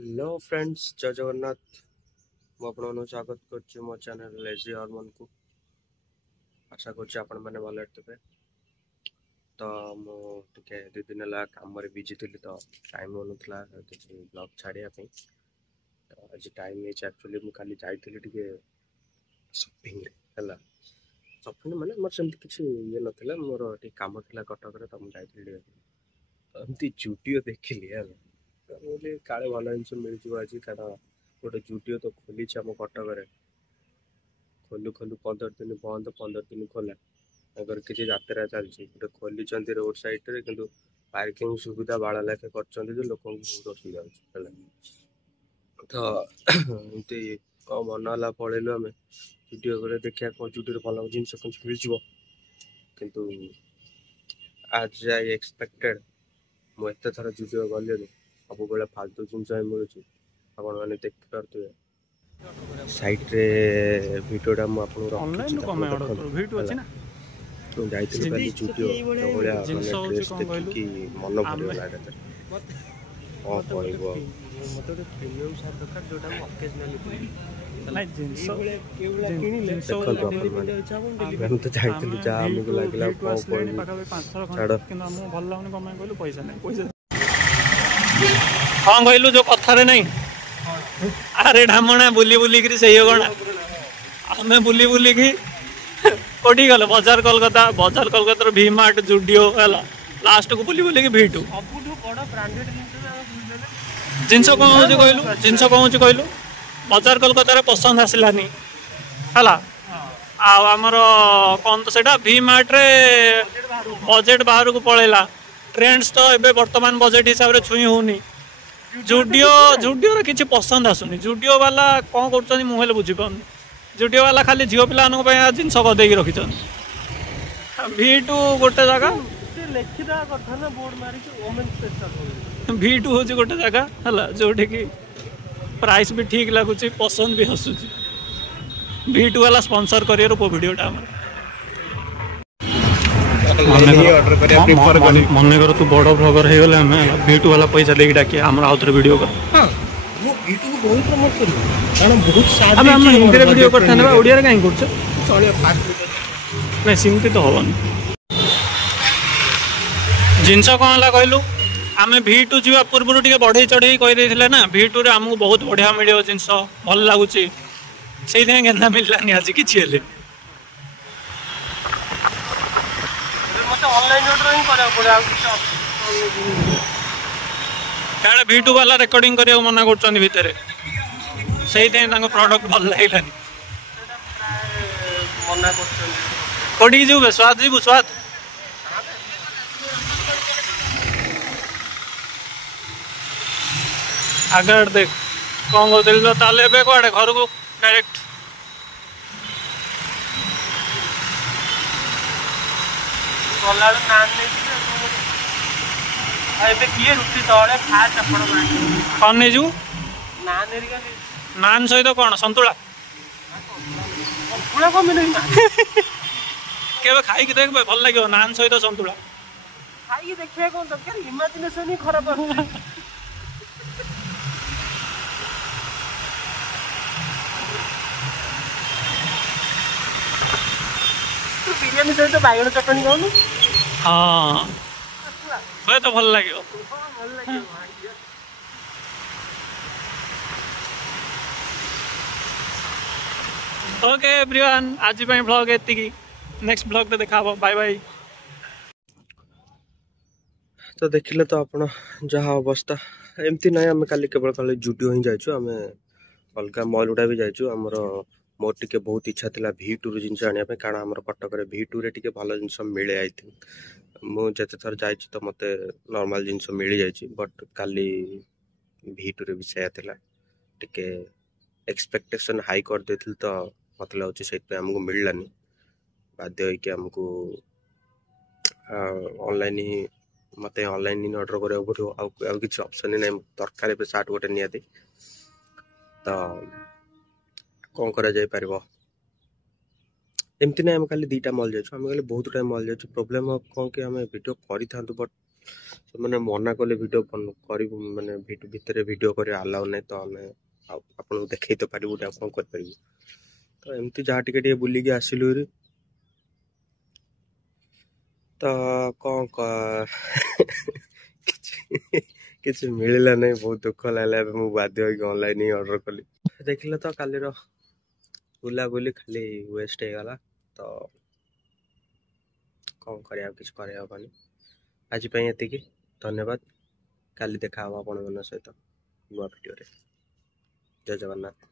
Hello friends, जय जगन्नाथ। ମୁଁ ସ୍ୱାଗତ କରୁଛି ମୋ ଚ୍ୟାନେଲ ଲେଜି ହରମୋନକୁ। ଆଶା କରୁଛି ଆପଣମାନେ ଭଲ ଥିବେ। ତ ମୁଁ ଟିକେ 2 ଦିନ ହେଲା କାମରେ ବିଜି ଥିଲି, ତ ଟାଇମ୍ ହେଉନଥିଲା କିଛି ବ୍ଲଗ୍ ଛାଡ଼ିବା ପାଇଁ। ତ ଆଜି ଟାଇମ୍ ହେଇଛି। ଆକ୍ଚୁଆଲି ମୁଁ କାଲି ଯାଇଥିଲି ଟିକେ ସପିଂରେ ହେଲା। ସପିଂ ମାନେ ମୋର ସେମିତି କିଛି ଇଏ ନଥିଲା, ମୋର ଟିକେ କାମ ଥିଲା କଟକରେ, ତ ମୁଁ ଯାଇଥିଲି ଟିକେ। ତ ଏମିତି ଜୁଡିଓ ଦେଖିଲି ହେଲା। ତ ମୁଁ କହିଲି କାଳେ ଭଲ ଜିନିଷ ମିଳିଯିବ ଆଜି, କାରଣ ଗୋଟେ ଜୁଡିଓ ତ ଖୋଲିଛି ଆମ କଟକରେ। ଖୋଲୁ ଖୋଲୁ 15 ଦିନ ବନ୍ଦ, 15 ଦିନ ଖୋଲା। ତାଙ୍କର କିଛି ଯାତ୍ରା ଚାଲିଛି, ଗୋଟେ ଖୋଲିଛନ୍ତି ରୋଡ ସାଇଡରେ, କିନ୍ତୁ ପାର୍କିଂ ସୁବିଧା ବାଳ ଲେଖେ କରିଛନ୍ତି ଯେ ଲୋକଙ୍କୁ ବହୁତ ଅସୁବିଧା ହେଉଛି ହେଲା। ତ ଏମିତି କ'ଣ ମନ ହେଲା ପଳେଇଲୁ ଆମେ ଜୁଡିଓ করে ଦେଖିବା କ'ଣ ଜୁଡିଓରେ ଭଲ ଜିନିଷ କିଛି ମିଳିଯିବ। କିନ୍ତୁ ଆଜ ଆଇ ଏକ୍ସପେକ୍ଟେଡ, ମୁଁ ଏତେ ଥର ଜୁଡିଓ ଗଲିଣି, ସବୁବେଳେ ଫାଲତୁ ଜିନିଷ ହିଁ ମିଳୁଛି। ଆପଣମାନେ ଦେଖିପାରୁଥିବେ ସାଇଟ୍ରେ ଭିଡ଼ିଓଟା ମୁଁ ଆପଣଙ୍କୁ ରଖିଛି, ତାକୁ ଦେଖନ୍ତୁ ହେଲା। ମୁଁ ଯାଇଥିଲି କାଲି ଜୁଡିଓ, ଯୋଉଭଳିଆ ମାନେ ଡ୍ରେସ୍ ଦେଖିକି ମନ ଭରିଗଲା ଏକାଥରେ। କ'ଣ କହିବ ଆଉ। ମୋତେ ଗୋଟେ ପ୍ରିମିୟମ୍ ସାର୍ଟ ଦରକାର, ଯୋଉଟା ମୁଁ ଅକେଜନାଲି ପିନ୍ଧିବି। ଦେଖନ୍ତୁ ଆପଣମାନେ, ଆମେ ତ ଯାଇଥିଲୁ, ଯାହା ଆମକୁ ଲାଗିଲା କ'ଣ କହିବୁ ଛାଡ଼। ହଁ କହିଲୁ ଯୋଉ କଥାରେ ନାହିଁ, ଆରେ ଢାମଣା ବୁଲି ବୁଲିକିରି ସେଇ ଗଣା। ଆମେ ବୁଲି ବୁଲିକି କୋଉଠି ଗଲ? ବଜାର କୋଲକାତାର ଭି ମାର୍ଟ, ଜୁଡିଓ ହେଲା। ଲାଷ୍ଟକୁ ବୁଲି ବୁଲିକି ଭି2। ଜିନିଷ କ'ଣ ହଉଛି କହିଲୁ? ବଜାର କୋଲକାତାରେ ପସନ୍ଦ ଆସିଲାନି ହେଲା। ଆଉ ଆମର କ'ଣ ତ ସେଇଟା ଭି ମାର୍ଟରେ ବଜେଟ୍ ବାହାରକୁ ପଳେଇଲା। ଟ୍ରେଣ୍ଡସ୍ ତ ଏବେ ବର୍ତ୍ତମାନ ବଜେଟ୍ ହିସାବରେ ଛୁଇଁ ହଉନି। ଜୁଡିଓରେ କିଛି ପସନ୍ଦ ଆସୁନି। ଜୁଡିଓ ବାଲା କ'ଣ କରୁଛନ୍ତି ମୁଁ ହେଲେ ବୁଝିପାରୁନି। ଜୁଡିଓ ବାଲା ଖାଲି ଝିଅ ପିଲାମାନଙ୍କ ପାଇଁ ଜିନିଷ ଗଦେଇକି ରଖିଛନ୍ତି। ଭି2 ଗୋଟେ ଜାଗା, ଭି2 ହେଉଛି ଗୋଟେ ଜାଗା ହେଲା, ଯୋଉଠିକି ପ୍ରାଇସ୍ ବି ଠିକ୍ ଲାଗୁଛି, ପସନ୍ଦ ବି ଆସୁଛି। ଭି2 ବାଲା ସ୍ପନ୍ସର କରିବାର ଉପର ଭିଡ଼ିଓଟା ଆମର। ମନେକର ତୁ ବଡ଼ ବ୍ଲଗର ହେଇଗଲେ, ଆମେ ଭି2 ବାଲା ପଇସା ଦେଇକି ଡାକିବା, ଆମର ଆଉଥରେ ଭିଡ଼ିଓ କର। ଆମେ ହିନ୍ଦୀରେ ଭିଡ଼ିଓ କରିଥାନ୍ତେ ବା, ଓଡ଼ିଆରେ କାହିଁକି କରୁଛେ? ନାଇଁ ସେମିତି ତ ହବନି। ଜିନିଷ କ'ଣ ହେଲା କହିଲୁ, ଆମେ ଭି2 ଯିବା ପୂର୍ବରୁ ଟିକେ ବଢ଼େଇ ଚଢ଼େଇ କହିଦେଇଥିଲେ ନା, ଭି2ରେ ଆମକୁ ବହୁତ ବଢ଼ିଆ ମିଳିବ ଜିନିଷ, ଭଲ ଲାଗୁଛି। ସେଇଥିପାଇଁ ଗେନ୍ଦା ମିଳିଲାନି ଆଜି କିଛି ହେଲେ। କାଳେ ଭି2 ବାଲା ରେକର୍ଡିଂ କରିବାକୁ ମନା କରୁଛନ୍ତି ଭିତରେ, ସେଇଥିପାଇଁ ତାଙ୍କ ପ୍ରଡକ୍ଟ ଭଲ ଲାଗିଲାନି। କୋଉଠିକି ଯିବୁ? ସ୍ୱାଦ ଯିବୁ? ସ୍ୱାଦ ଆଗଡ଼ ଦେଖ କ'ଣ କହୁଥିଲି ତ। ତାହେଲେ ଏବେ କୁଆଡ଼େ? ଘରକୁ ଡାଇରେକ୍ଟ? ଏବେ କିଏ ରୁଟି ତଳେ କ'ଣ ନେଇଯିବୁ? ନାନ୍ ସହିତ କ'ଣ? ସନ୍ତୁଳା? କେବେ ଖାଇକି ଦେଖିବେ, ଭଲ ଲାଗିବ। ନାନ୍ ସହିତ ସନ୍ତୁଳା ଖାଇକି ଦେଖିବା କ'ଣ ଦରକାର, ଇମାଜିନେସନ ହିଁ ଖରାପ ହେଉଛି। ବିରିୟାନୀ ସହିତ ବାଇଗଣ ଚଟଣି ଖାଉନୁ? ହଁ, ହୁଏତ ଭଲ ଲାଗିବ। ଓକେ ଏଭ୍ରିୱାନ୍, ଆଜି ପାଇଁ ବ୍ଲଗ୍ ଏତିକି। ନେକ୍ସଟ ବ୍ଲଗ୍ରେ ଦେଖା ହବ। Bye bye. ତ ଦେଖିଲେ ତ ଆପଣ ଯାହା ଅବସ୍ଥା। ଏମିତି ନାହିଁ ଆମେ କାଲି କେବଳ ଜୁଡିଓ ହିଁ ଯାଇଛୁ, ଆମେ ଅଲଗା ମଲ୍ ଗୁଡ଼ା ବି ଯାଇଛୁ। ମୋର ଟିକେ ବହୁତ ଇଚ୍ଛା ଥିଲା ଭି2ରୁ ଜିନିଷ ଆଣିବା ପାଇଁ, କାରଣ ଆମର କଟକରେ ଭି2ରେ ଟିକେ ଭଲ ଜିନିଷ ମିଳେ। ଆଇ ଥିଙ୍କ ମୁଁ ଯେତେ ଥର ଯାଇଛି ତ ମୋତେ ନର୍ମାଲ ଜିନିଷ ମିଳିଯାଇଛି, ବଟ୍ କାଲି ଭି2ରେ ବି ସେୟା ଥିଲା। ଟିକେ ଏକ୍ସପେକ୍ଟେସନ୍ ହାଇ କରିଦେଇଥିଲି, ତ ମୋତେ ଲାଗୁଛି ସେଇଥିପାଇଁ ଆମକୁ ମିଳିଲାନି। ବାଧ୍ୟ ହେଇକି ଆମକୁ ଅନଲାଇନ୍ ହିଁ ଅର୍ଡ଼ର କରିବାକୁ ପଡ଼ିବ। ଆଉ କିଛି ଅପସନ୍ ହିଁ ନାହିଁ। ଦରକାର ଏବେ ସାର୍ଟ ଗୋଟେ ନିହାତି, ତ କ'ଣ କରାଯାଇପାରିବ। ଏମିତି ନାହିଁ ଆମେ କାଲି 2ଟା ମଲ୍ ଯାଇଛୁ, ଆମେ କାଲି ବହୁତ ଟାଇମ୍ ମଲ୍ ଯାଇଛୁ। ପ୍ରୋବ୍ଲେମ୍ କ'ଣ କି ଆମେ ଭିଡ଼ିଓ କରିଥାନ୍ତୁ, ବଟ୍ ସେମାନେ ମନା କଲେ ଭିଡ଼ିଓ କରିବୁ ମାନେ ଭିତରେ ଭିଡ଼ିଓ କରିବା ଆଲାଉ ନାହିଁ ତ ଆମେ ଆପଣଙ୍କୁ ଦେଖେଇ ତ ପାରିବୁ ଆଉ କ'ଣ କରିପାରିବୁ। ତ ଏମିତି ଯାହା ଟିକେ ଟିକେ ବୁଲିକି ଆସିଲୁ ହେରି। ତ କ'ଣ କିଛି ମିଳିଲା ନାହିଁ, ବହୁତ ଦୁଃଖ ଲାଗିଲା। ଏବେ ମୁଁ ବାଧ୍ୟ ହୋଇକି ଅନଲାଇନ୍ ହିଁ ଅର୍ଡ଼ର କଲି। ଦେଖିଲେ ତ କାଲିର ବୁଲାବୁଲି ଖାଲି ୱେଷ୍ଟ ହେଇଗଲା। ତ କ'ଣ କରିବା, ଆଉ କିଛି କରିହେବନି। ଆଜି ପାଇଁ ଏତିକି, ଧନ୍ୟବାଦ। କାଲି ଦେଖା ହବ ଆପଣମାନଙ୍କ ସହିତ ନୂଆ ଭିଡ଼ିଓରେ। ଜୟ ଜଗନ୍ନାଥ।